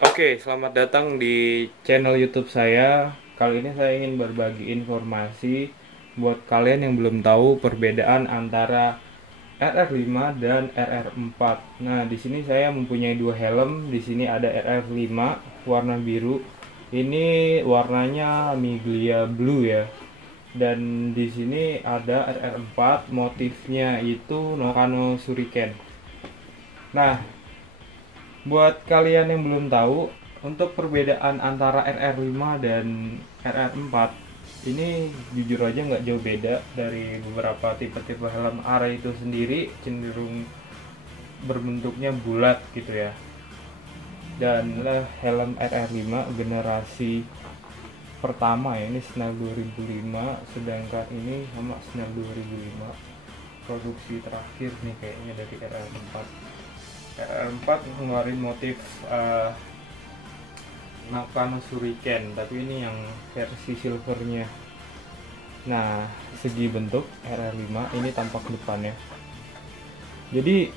Oke, selamat datang di channel YouTube saya. Kali ini saya ingin berbagi informasi buat kalian yang belum tahu perbedaan antara RR5 dan RR4. Nah, di sini saya mempunyai dua helm. Di sini ada RR5 warna biru. Ini warnanya Miglia Blue ya. Dan di sini ada RR4, motifnya itu Nakano Shuriken. Nah, buat kalian yang belum tahu, untuk perbedaan antara RR5 dan RR4 ini jujur aja nggak jauh beda. Dari beberapa tipe-tipe helm array itu sendiri cenderung berbentuknya bulat gitu ya. Dan helm RR5 generasi pertama ya, ini Snell 2005, sedangkan ini sama Snell 2005 produksi terakhir nih kayaknya dari RR4. RR4 ngeluarin motif Nakano Shuriken, tapi ini yang versi silvernya. Nah, segi bentuk RR5 ini tampak depannya. Jadi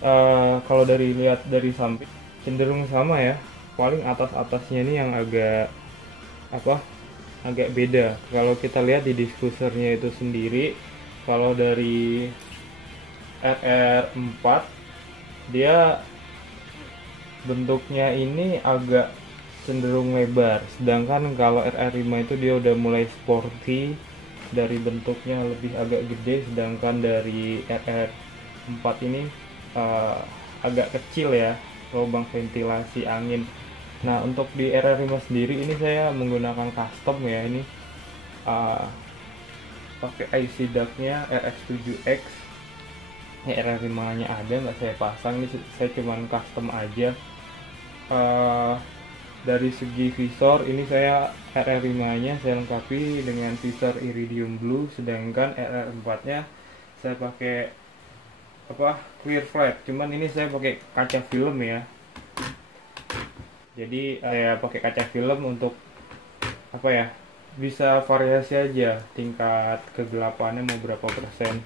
kalau dari lihat dari samping cenderung sama ya. Paling atas-atasnya ini yang agak beda. Kalau kita lihat di diffusernya itu sendiri, kalau dari RR4 dia bentuknya ini agak cenderung lebar, sedangkan kalau RR5 itu dia udah mulai sporty, dari bentuknya lebih agak gede, sedangkan dari RR4 ini uh, agak kecil ya lubang ventilasi angin. Nah, untuk di RR5 sendiri ini saya menggunakan custom ya, ini uh, pakai IC ductnya RX7X. RR5 nya ada, nggak saya pasang, ini saya cuman custom aja. uh, dari segi visor ini saya RR5 nya saya lengkapi dengan visor iridium blue, sedangkan RR4 nya saya pakai clear flat, cuman ini saya pakai kaca film ya. Jadi saya pakai kaca film untuk bisa variasi aja tingkat kegelapannya mau berapa persen.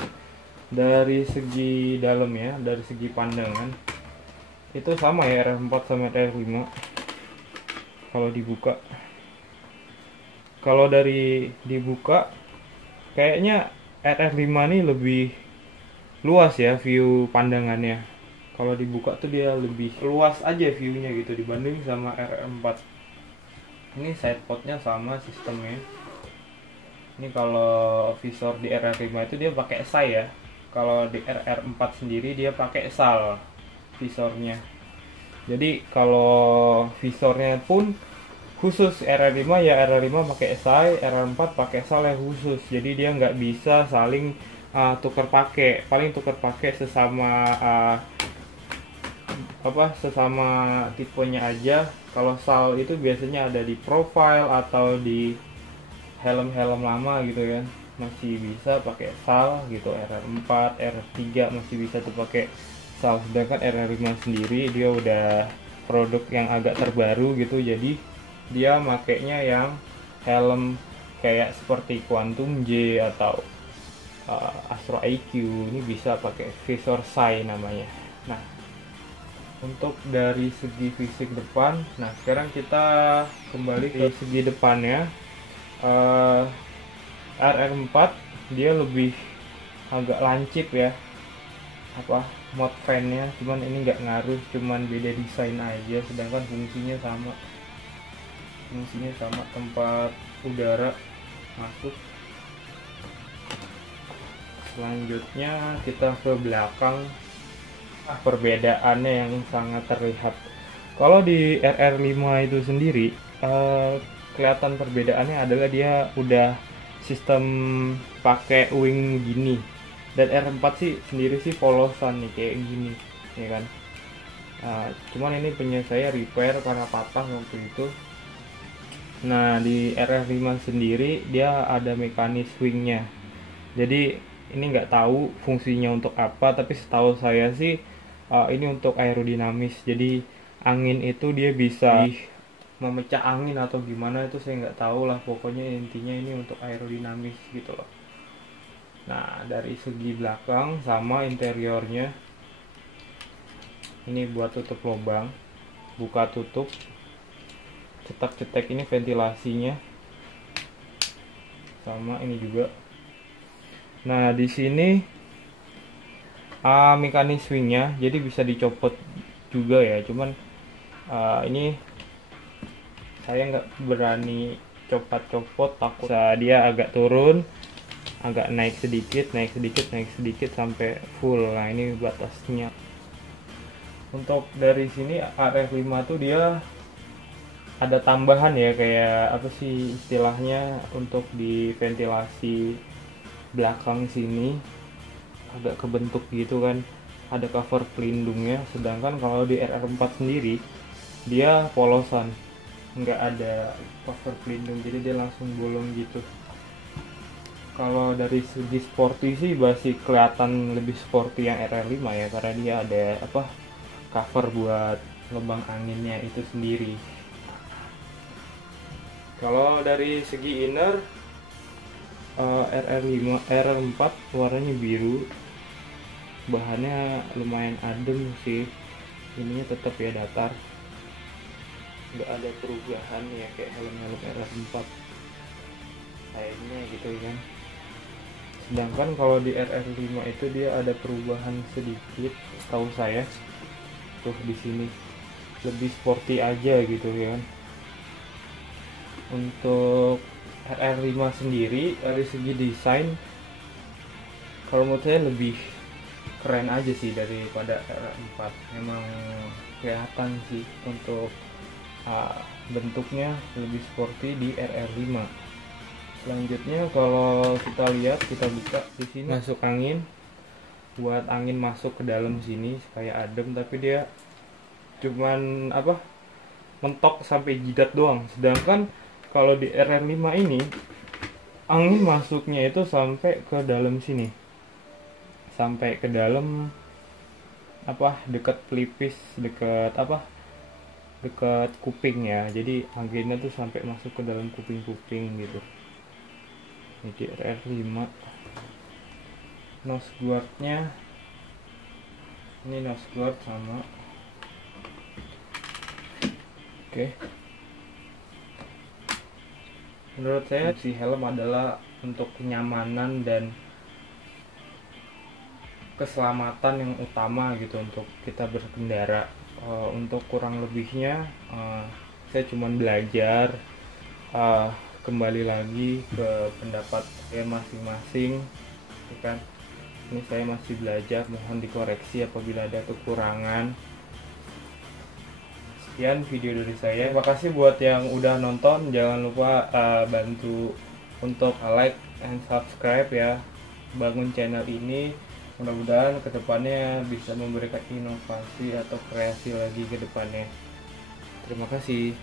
Dari segi dalam ya, dari segi pandangan itu sama ya, RR4 sama RR5 kalau dibuka. Kalau dari dibuka kayaknya RR5 nih lebih luas ya view pandangannya. Kalau dibuka tuh dia lebih luas aja viewnya gitu dibanding sama RR4. Ini sidepodnya sama sistemnya. Ini kalau visor di RR5 itu dia pakai SAI ya. Kalau di RR4 sendiri dia pakai SAL visornya. Jadi kalau visornya pun khusus RR5 ya, RR5 pakai SAI, RR4 pakai SAL yang khusus. Jadi dia nggak bisa saling tukar pakai. Paling tukar pakai sesama sesama tipenya aja. Kalau SAL itu biasanya ada di profile atau di helm-helm lama gitu kan, masih bisa pakai SAL gitu. RR4, RR3 masih bisa tuh pakai SAL, sedangkan RR5 sendiri dia udah produk yang agak terbaru gitu, jadi dia makainya yang helm kayak seperti Quantum J atau Astro IQ, ini bisa pakai visor SAI namanya. Nah, untuk dari segi fisik depan, nah sekarang kita kembali ke segi depannya. RR4 dia lebih agak lancip ya, mod fan-nya, cuman ini nggak ngaruh, cuman beda desain aja, sedangkan fungsinya sama, tempat udara masuk. Selanjutnya kita ke belakang. Perbedaannya yang sangat terlihat kalau di RR5 itu sendiri, kelihatan perbedaannya adalah dia udah sistem pakai wing gini, dan R4 sih sendiri sih polosan nih kayak gini ya kan. Cuman ini punya saya repair karena patah waktu itu. Nah, di RR5 sendiri dia ada mekanis wingnya, jadi ini nggak tahu fungsinya untuk apa, tapi setahu saya sih ini untuk aerodinamis. Jadi angin itu dia bisa memecah angin atau gimana, itu saya nggak tahu lah, pokoknya intinya ini untuk aerodinamis gitu loh. Nah, dari segi belakang sama interiornya, ini buat tutup lubang, buka tutup. cetak-cetek ini ventilasinya, sama ini juga. Nah di sini mekanis swingnya, jadi bisa dicopot juga ya, cuman ini saya nggak berani copot-copot, takut dia agak turun, agak naik sedikit sampai full. Nah ini batasnya. Untuk dari sini RR5 tuh dia ada tambahan ya, kayak apa sih istilahnya, untuk di ventilasi belakang sini agak kebentuk gitu kan, ada cover pelindungnya. Sedangkan kalau di RR4 sendiri dia polosan, nggak ada cover pelindung, jadi dia langsung bolong gitu. Kalau dari segi sporty sih masih kelihatan lebih sporty yang RR5 ya, karena dia ada cover buat lubang anginnya itu sendiri. Kalau dari segi inner, RR4 warnanya biru, bahannya lumayan adem sih, ininya tetap ya datar, nggak ada perubahan ya kayak helm-helm RR4 kayaknya gitu kan. Sedangkan kalau di RR5 itu dia ada perubahan sedikit, setahu saya tuh di sini lebih sporty aja gitu ya kan. Untuk RR5 sendiri dari segi desain, kalau menurut saya lebih keren aja sih daripada RR4. Memang kelihatan sih untuk bentuknya lebih sporty di RR5. Selanjutnya kalau kita lihat, kita buka di sini masuk angin, buat angin masuk ke dalam sini supaya adem, tapi dia cuman mentok sampai jidat doang. Sedangkan kalau di RR5 ini angin masuknya itu sampai ke dalam sini, sampai ke dalam dekat pelipis, dekat kuping ya. Jadi anginnya tuh sampai masuk ke dalam kuping-kuping gitu. Ini di RR5. Nose guardnya ini nose guard sama. Oke. Menurut saya si helm adalah untuk kenyamanan dan keselamatan yang utama gitu untuk kita berkendara. Untuk kurang lebihnya saya cuma belajar, kembali lagi ke pendapat saya masing-masing, kan. Ini saya masih belajar, mohon dikoreksi apabila ada kekurangan. Sekian video dari saya. Terima kasih buat yang udah nonton. Jangan lupa bantu untuk like and subscribe ya. Bangun channel ini. Mudah-mudahan kedepannya bisa memberikan inovasi atau kreasi lagi ke depannya. Terima kasih.